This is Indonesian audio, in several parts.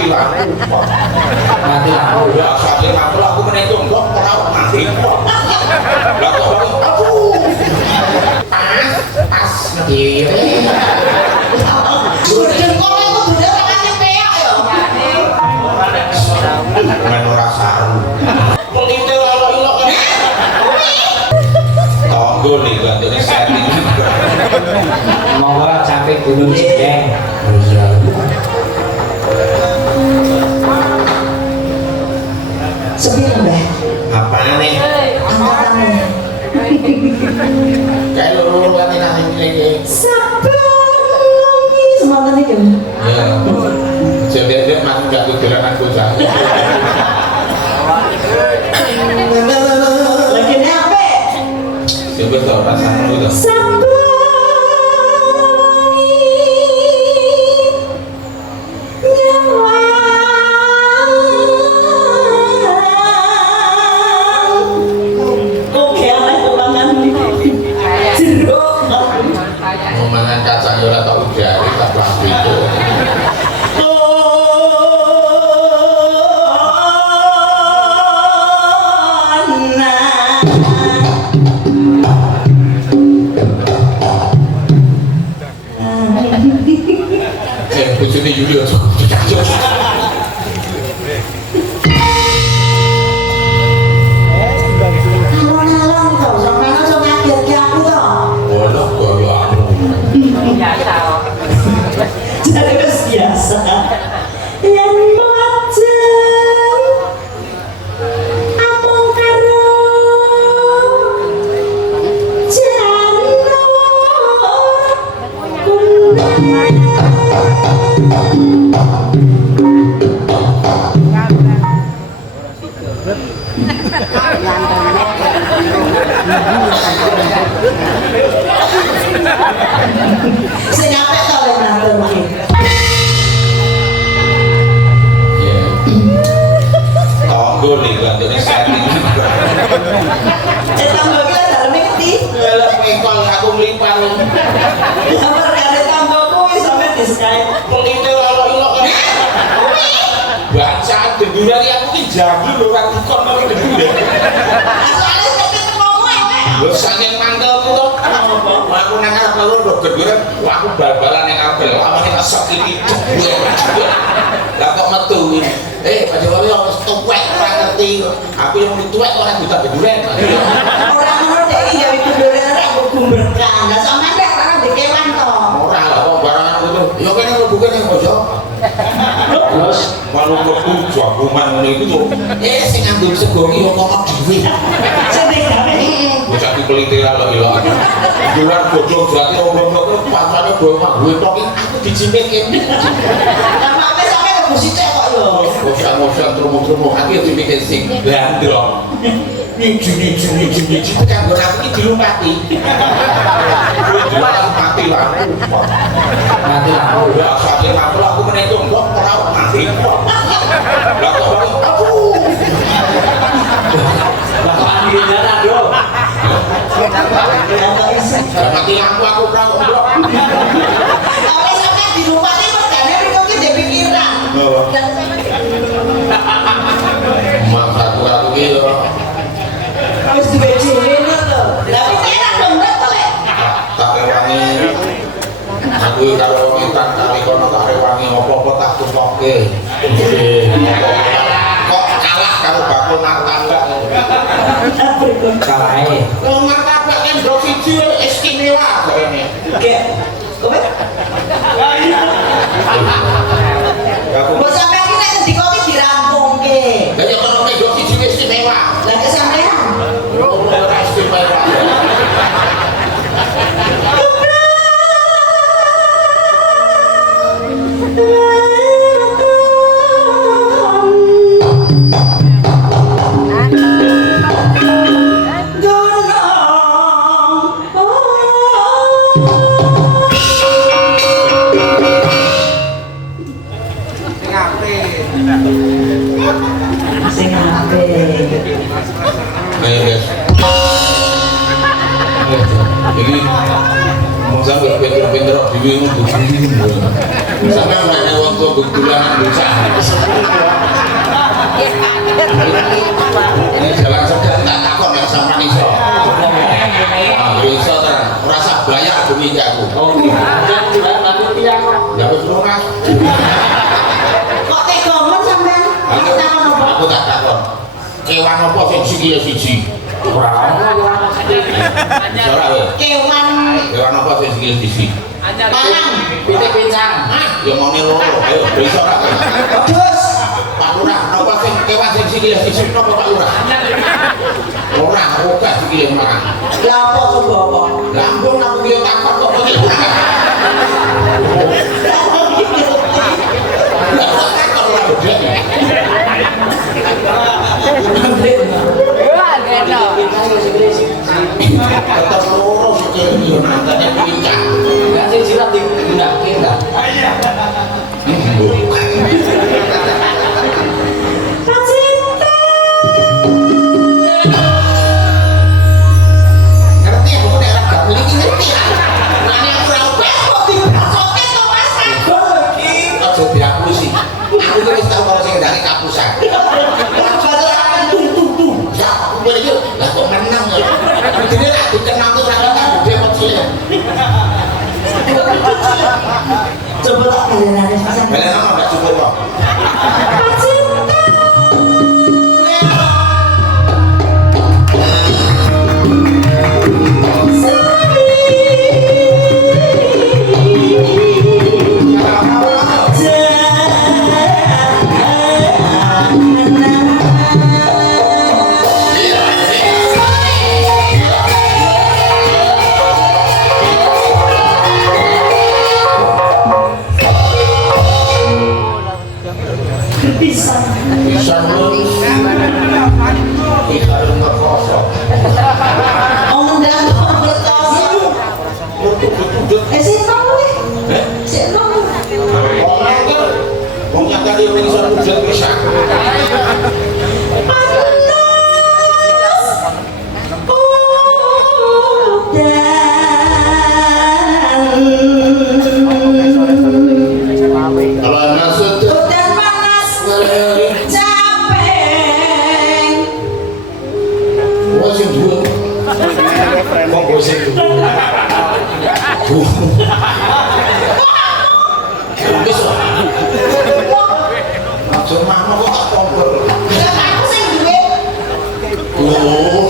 mati lampu. Mati lampu. Ya saking lampu aku menengok kok ora mati kok. Lah kok aku pas dhewe. Burden kok aku duwe rasane peyak ya. Men ora saru. Pelite ora ilok. Tonggo nih gantune setting. Mau ora capek gunung Cideng. Sepi mbah. Apaan nih? Angkatannya. Kayak loro kan ini. Sabar semangat iki. Ya. Jadi mas gak tujuan aku cah. Lagi ne apa? Coba tuh rasanya itu. Sabar. Mangan kacang ora tak ujari tak lampu itu. Bojone Yuli aja. Alon-alon to, sampeyan aja ngagetke aku to. Ono kaya anu. Biasa. Jadi wis biasa. Yen macem amung karo jano sing apik to lek nantur iki. Tonggo nih gantune setting. Tanggo iki lek daleme ngendi? Lah pekol aku mlimpar. Sampe kare tanggoku wis sampe diskai. Pelite ora ilok. Bacaan dendurari aku ki jambul lho ora dikon kok dendure. Soale sepi temomu ewe. Lho saking mantelku to. Aku nang arep loro ndok gedhuren, aku bal-balan ning arep awake tak sok iki. Lah kok metu iki. Pak Jokowi wis tuwek ora ngerti. Aku yang tuwek ora bisa gedhuren. Ora ngono dek iki gawe gedhuren ora kok gumberkan. Lah sampean nek ora ndek kewan to. Ora lah kok barangan itu. Ya kene mlebu kene bojo. Terus malu mlebu jagungan ngene iku to. Sing nganggo sego iki yo kok dhewe. Sing gawe. Bocah iki pelite ra lho ilok. Luar bodho berarti ombong-ombong pancane boyo gue tok aku dicimpeke. Lah mape sampe kok sithik kok yo. Mosan trumu-trumu aku yo dipikir sing gandrong. Niji tekan nggon aku iki dilumpati. Mati lampu. Mati lampu. Ya saking lampu aku menengok kok ora mati kok. Lah kok aku. Lah kok andiran do. Mati lampu aku ora kok. Tapi sampe dilumpati mergane mriko ki ndek pikiran. Maksudku aku ki yo Wis duwe dhewe lho. Lah pikiran dong to lek. tak rewangi. Aku kalau kita kali kono tak rewangi apa-apa tak tukoke. Kok kalah karo bakul martabak. Kalahe. Wong martabak kan ndro siji istimewa jarene. Oke. Kowe? Mbok sampeyan iki nek ndika iki dirampungke. Lah ya kono ndro siji istimewa. Lah ke sampeyan? Ora istimewa. Sing apik. Guys. Jadi mau sampai pinter-pinter di bingung Sampeyan nek wong tuwa gudulanan bocah. Ini jalan sedang tak takon yang sampean iso. Iso ta, rasa bayar bumi aku. Oh, jangan juga nanti dia kok. Ya wis lunas. Kok tegomen sampean? Iki takon apa? Aku tak takon. Kewan apa sing sikile siji? Ora ono Ora wae. Kewan Kewan apa sing sikile siji? lanang. pitik pincang. Ya ngene lho. Ayo iso ora kowe? Wedhus. Pak Lurah, napa sing kewan sing sikile siji napa Pak Lurah? Ora, ora sikile mangan. Lah apa coba apa? Lampung aku yo takon kok iki. Lah kok takon ora bedhe. Tetep loro sikile yo nantane pincang. Enggak sih jilat digunakan enggak? Ngerti aku nek ora gak iki ngerti. Mane aku ora Wes kok dibasoke to Mas Kagol iki. aja diapusi. Aku ki wis tau karo sing ndake kapusan. Ya, aku kene iki lah kok menang ya. Dene lak dikenang tuh ora kan gede kecil. Coba tak belenane Mas. Belen ono gak cukup kok. Bisa. Bisa lurus. Bisa ngekoso. Undang bertoso. Sik nang weh. Eh? Sik nang. Wong nyangkel. Wong nyangkel yo iso wujud bisa. Kalau anak sudah Udan panas capek. wah sing dua. Kok gosip dulu? Wis. Aja mama kok tak tombol. Lah aku sing duwe. Oh,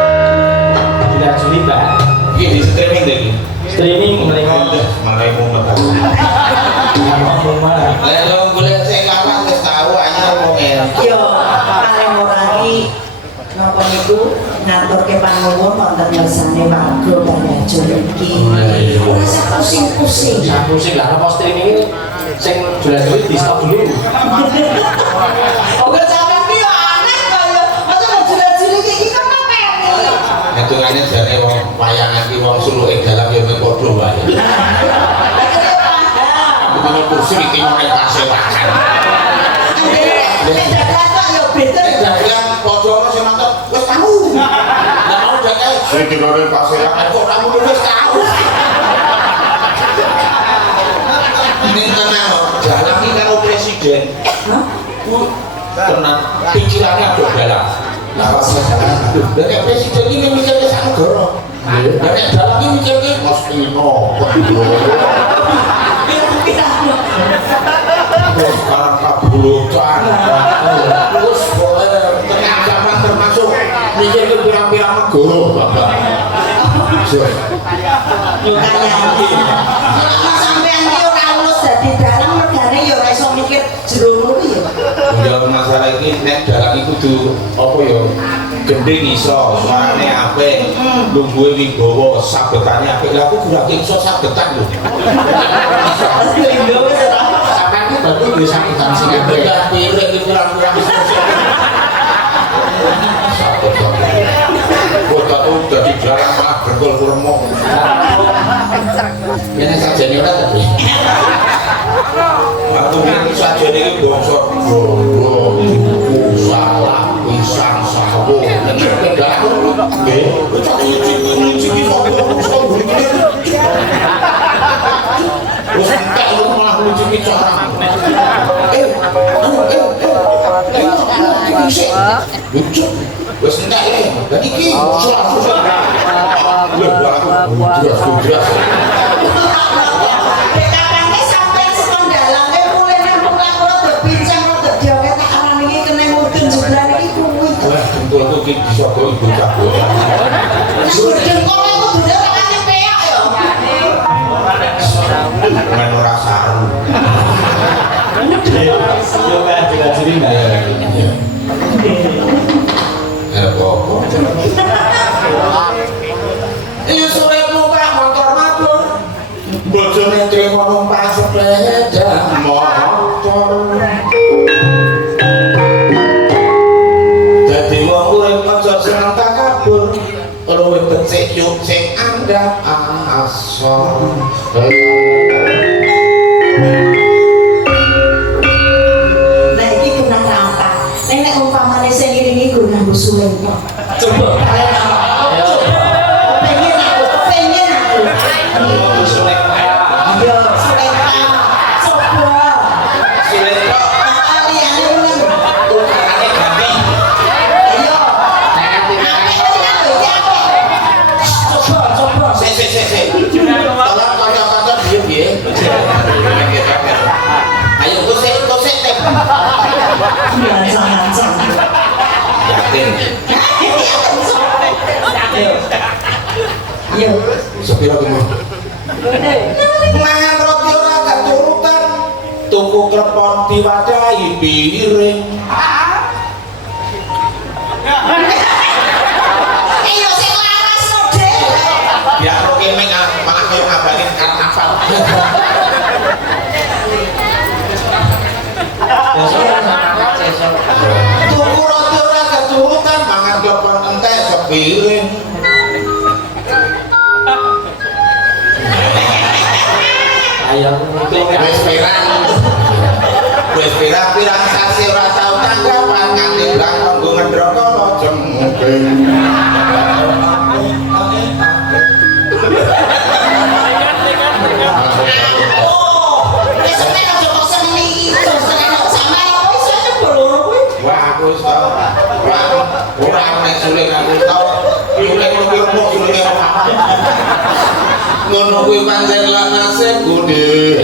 Tidak sulit, Pak. iki di streaming deh. Streaming mereka Marai mau metu. rumah. Lah yo golek sing kapan wis tahu anyar wong Yo paling ora iki napa niku ngaturke panuwun wonten ngersane warga Banjarjo iki. Ora usah pusing-pusing. Aku sih lah apa streaming ini sing jelas duit di stop dulu. Oke sampean ki aneh kaya masa jual-jual iki kan mepet. Hitungane jane wong wayangan iki wong suluke dalam yo mek padha wae. Bukan kursi iki mau nek kasewakan. Yang padha ono sing nonton wis tahu. Lah mau jake sing dirone kasewakan kok kamu wis tahu. Ini tenang, jalan ini karo presiden. Tenang, pikirannya ada dalam. Dan presiden ini mikirnya sak negara. Dan dalam ini mikirnya mesti nopo. Terus sekarang kabulutan. Terus boleh ternyata termasuk mikir ke pirang-pirang negara, Bapak. Sampean ki ora lulus dadi dalang mergane ya ora iso mikir jero ngono ya. Ya masalah ini nek dalang iku kudu apa ya? Gending iso, suarane apik, lungguhe wibawa, sabetane apik. Lah aku gurake iso sabetan lho. Lindho wis ora. Sampai aku baru bisa sakitan sing apik. Lah pirek iki pirang-pirang iso. Sabetan. Kok tak tahu dadi dalang malah berkol kuremok. Ini sajane ora tapi. Aku ini saja ini bosok salah pisang sawo dan tidak kita nyicip terus enggak lu malah nyicip orang wes enggak ya jadi ki susah untuk itu disokong ibu jago Sudeng kok aku duda tangannya peak ya. main ora saru Yo kan juga jadi enggak ya. apa iya sore muka motor mabur bojone trimo numpak sepeda motor dadi wong urip aja seneng takabur luwih becik yuk sing andhap asor Nah iki guna apa? Nek umpamane sing ngiringi guna busulen kok. Coba kalian apa? Pengen aku. Ayo, Suleka. Coba. Suleka Liyane men. tukarane ganti Ayo. Coba. sik tolong kanca-kanca diem ya ayo kusik tem Lancang. yakin Yo. sepiro ki mau mangan roti ora katurutan tuku klepon diwadahi piring Ayo sing laras model. ya roke meng malah koyo ngabari karnaval tuku roti ora katurutan mangan klepon entek sepiring Ayo wis pirang sasi ora tau tanggapan nganti lakon go ngendrok kala jemping wah aku wis tau ora nek suling aku tau suling ngono suling ngono kuwi pancen lan nasibku dhewe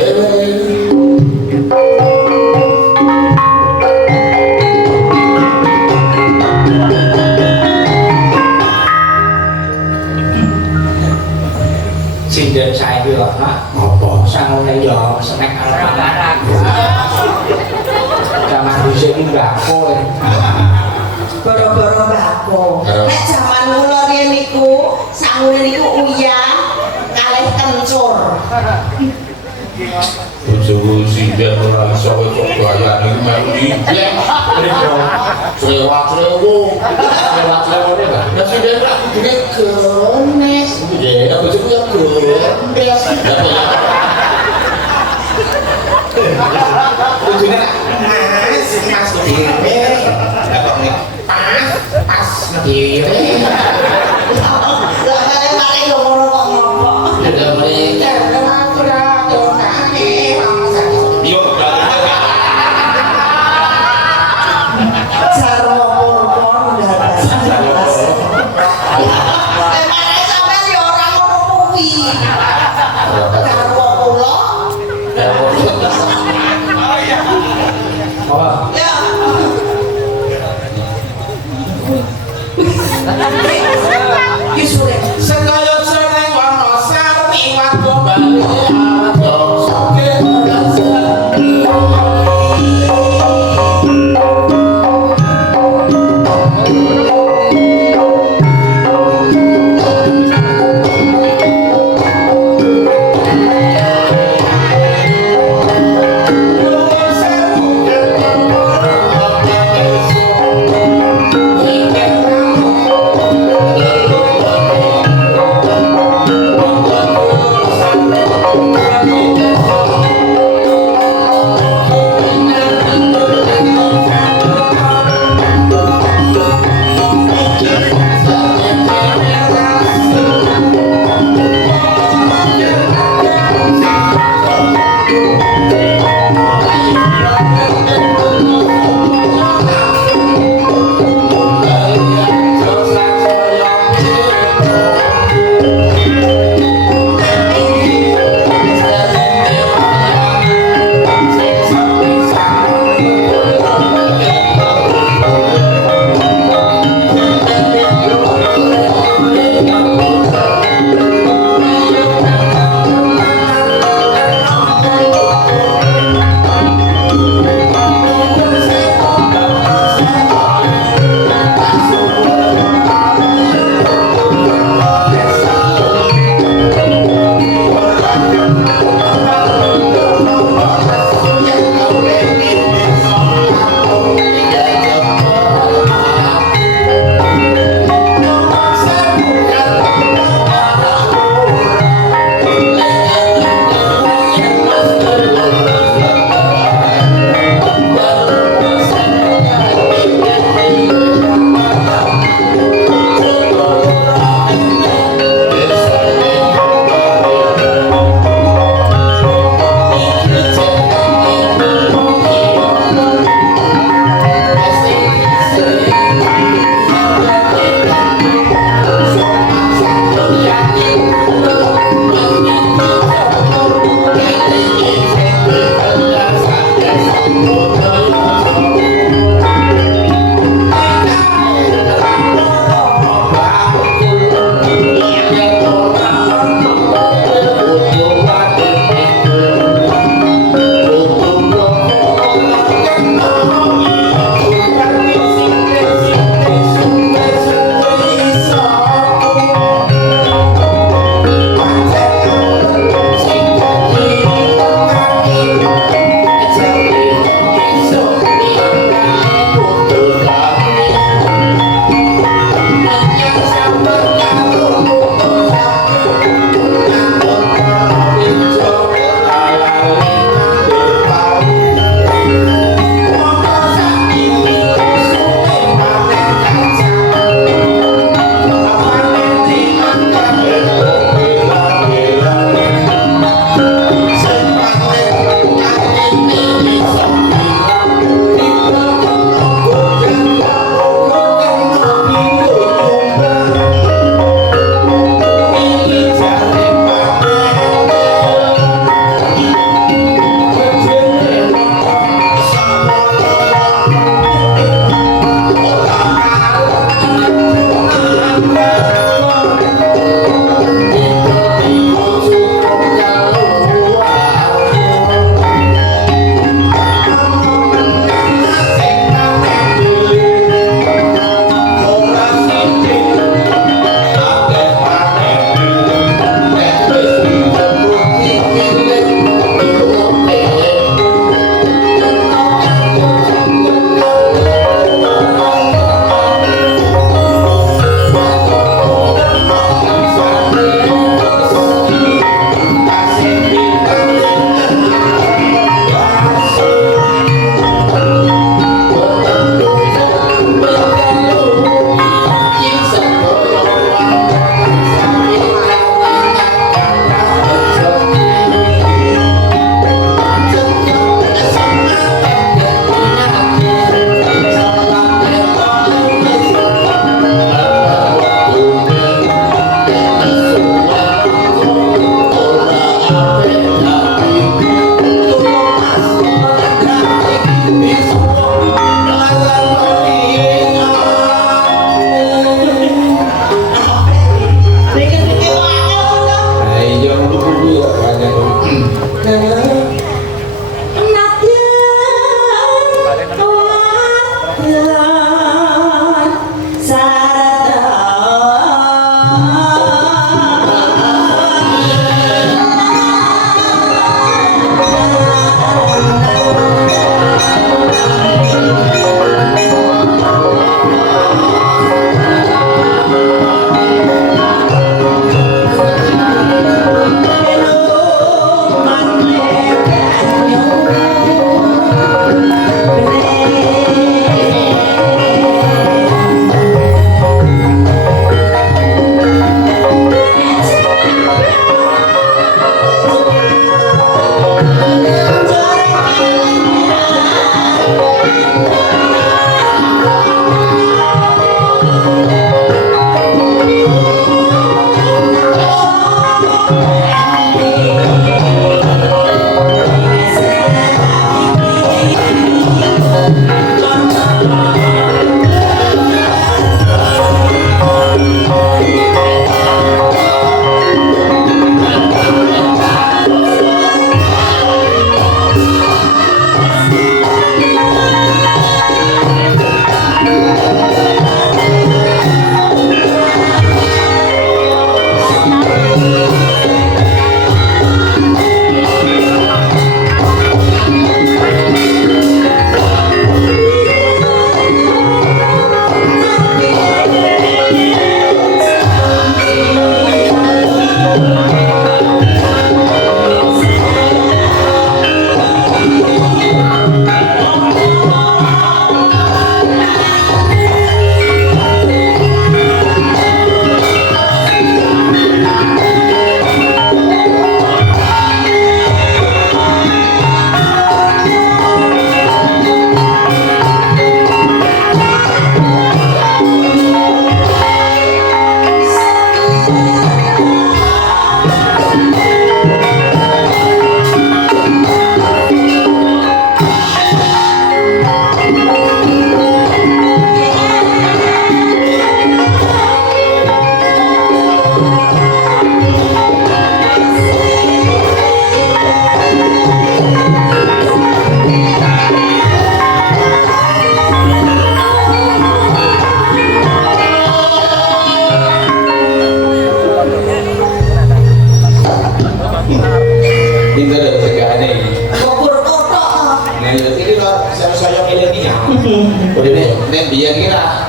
sinden saiki kok Mak. apa Sangone yo snack arep-arep. Zaman dhisik iki mbako. Boro-boro mbako. Nek jaman kula riyen niku, sangune niku uyah kalih kencur. bojoku sinden ora iso kok bayane melu iblek cewek-cewek ya sinden ra kudune genes ya bojoku ya genes kudune mas dhewe ya kok nek pas dhewe Lah mare yo ngono kok ngopo. ya mereka yo Sarwa purpon ndarah. Mare sampean yo ora ngono kuwi. Sarwa kula. Apa? Ya.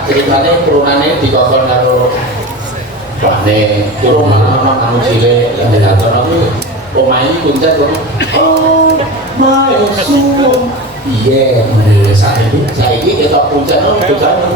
ceritanya turunannya dikokon karo bane turun mana anu cilik yang dikatakan aku omahe kuncet kok oh my suwun iya saiki ketok kuncet kuncet